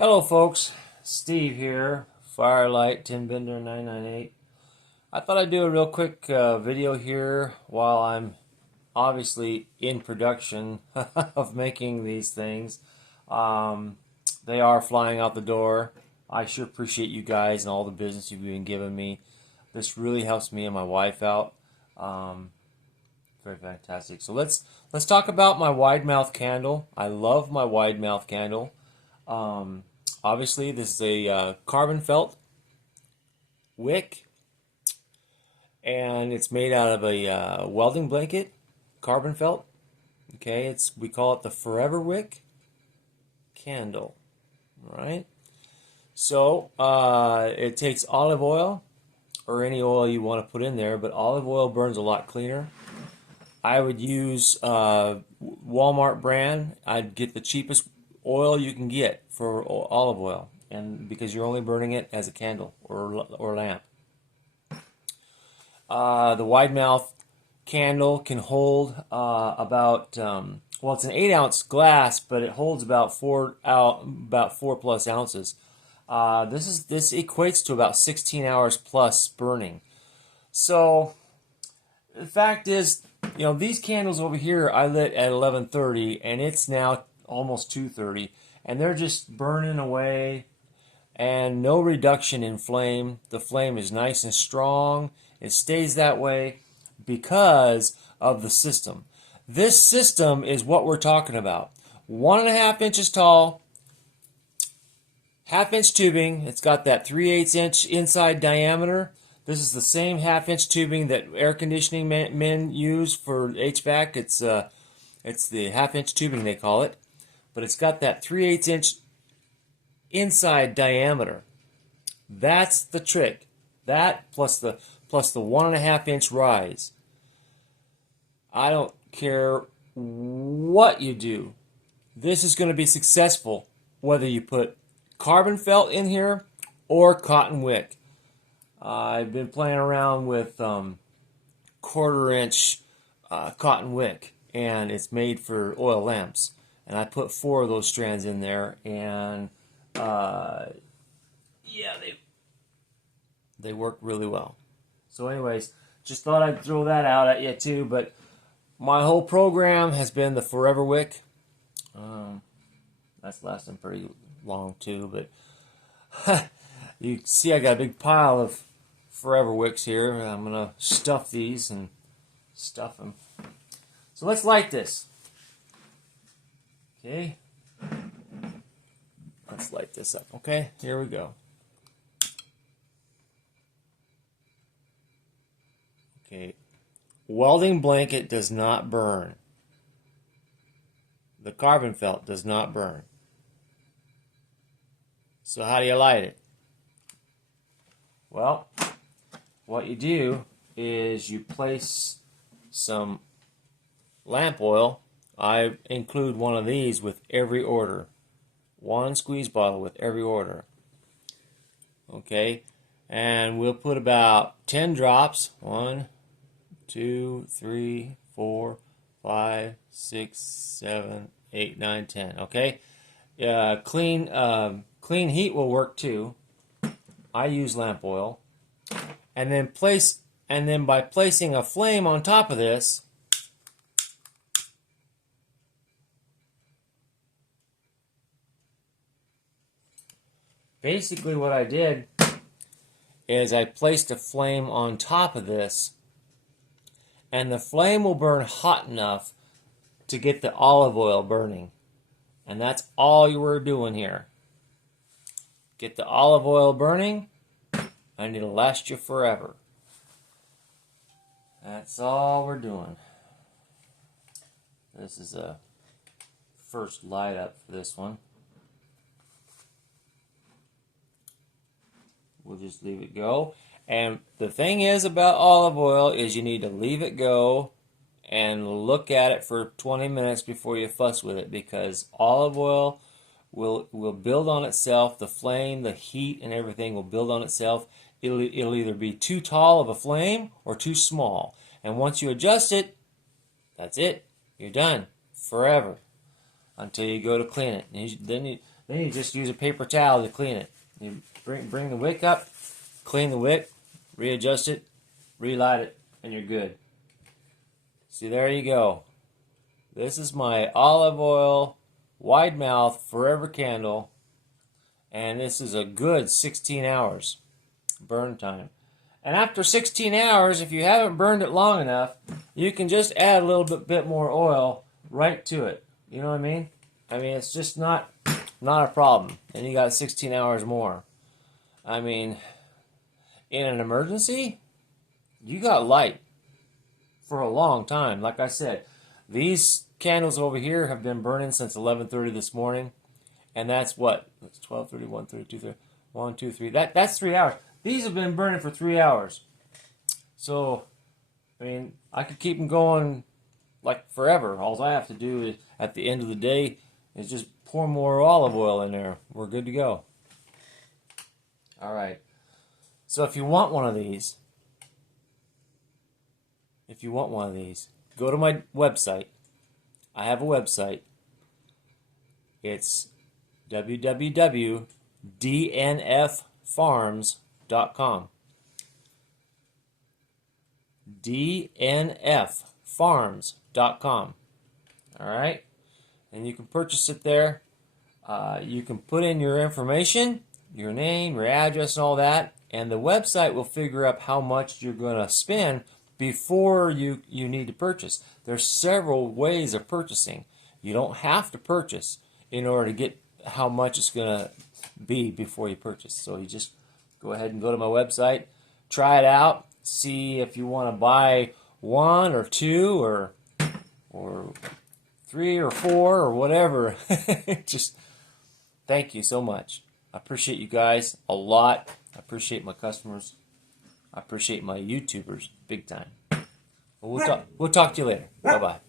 Hello folks, Steve here, Firelight Tin Bender 998. I thought I'd do a real quick video here while I'm obviously in production of making these things. They are flying out the door. I sure appreciate you guys and all the business you've been giving me. This really helps me and my wife out. Very fantastic. So let's talk about my wide mouth candle. I love my wide mouth candle. Obviously, this is a carbon felt wick, and it's made out of a welding blanket, carbon felt. Okay, we call it the Foreverwick candle. All right. So it takes olive oil or any oil you want to put in there, but olive oil burns a lot cleaner. I would use Walmart brand. I'd get the cheapest oil you can get for olive oil, and because you're only burning it as a candle or lamp. The wide mouth candle can hold about well, it's an 8-ounce glass, but it holds about 4 plus ounces. This equates to about 16 hours plus burning. So the fact is, you know, these candles over here I lit at 11:30, and it's now almost 2:30, and they're just burning away, and no reduction in flame. The flame is nice and strong. It stays that way because of the system. This system is what we're talking about. 1.5 inches tall, 1/2 inch tubing. It's got that 3/8 inch inside diameter. This is the same 1/2 inch tubing that air conditioning men use for HVAC. It's the 1/2 inch tubing, they call it, but it's got that 3/8 inch inside diameter. That's the trick. That plus the 1.5 inch rise. I don't care what you do. This is going to be successful whether you put carbon felt in here or cotton wick. I've been playing around with 1/4 inch cotton wick, and it's made for oil lamps. And I put 4 of those strands in there, and yeah, they work really well. So anyways, just thought I'd throw that out at you too. But my whole program has been the Foreverwick. That's lasting pretty long too, but you see I got a big pile of Foreverwicks here. I'm gonna stuff these and stuff them. So let's light this. Okay, let's light this up. Okay, here we go. Okay, welding blanket does not burn. The carbon felt does not burn. So how do you light it? Well, what you do is you place some lamp oil. I include one of these with every order. 1 squeeze bottle with every order. Okay, and we'll put about 10 drops. 1, 2, 3, 4, 5, 6, 7, 8, 9, 10. Okay, clean heat will work too. I use lamp oil, and then by placing a flame on top of this, basically what I did is I placed a flame on top of this, and the flame will burn hot enough to get the olive oil burning. And that's all you were doing here. Get the olive oil burning, and it'll last you forever. That's all we're doing. This is a first light up for this one. We'll just leave it go. And the thing is about olive oil is you need to leave it go and look at it for 20 minutes before you fuss with it, because olive oil will build on itself. The flame, the heat, and everything will build on itself. It'll either be too tall of a flame or too small. And once you adjust it, that's it. You're done forever until you go to clean it. Then you just use a paper towel to clean it. You bring the wick up, clean the wick, readjust it, relight it, and you're good. See, there you go. This is my olive oil wide mouth forever candle, and this is a good 16 hours burn time. And after 16 hours, if you haven't burned it long enough, you can just add a little bit more oil right to it. You know what I mean? I mean, it's just not a problem. And you got 16 hours more. I mean, in an emergency, you got light for a long time. Like I said, these candles over here have been burning since 11:30 this morning, and that's what? It's 12:30, 1:30, 2:30, 1, 2, 3. That's 3 hours. These have been burning for 3 hours. So, I mean, I could keep them going like forever. All I have to do is, at the end of the day, is just pour more olive oil in there. We're good to go. All right. So if you want one of these, go to my website. I have a website. It's www.dnffarms.com. dnffarms.com. All right? And you can purchase it there. You can put in your information, your name, your address, and all that, and the website will figure out how much you're going to spend before you need to purchase. There's several ways of purchasing. You don't have to purchase in order to get how much it's going to be before you purchase. So you just go ahead and go to my website, try it out, see if you want to buy 1 or 2 or 3 or 4 or whatever. Just thank you so much. I appreciate you guys a lot. I appreciate my customers. I appreciate my YouTubers big time. We'll talk to you later. Bye-bye.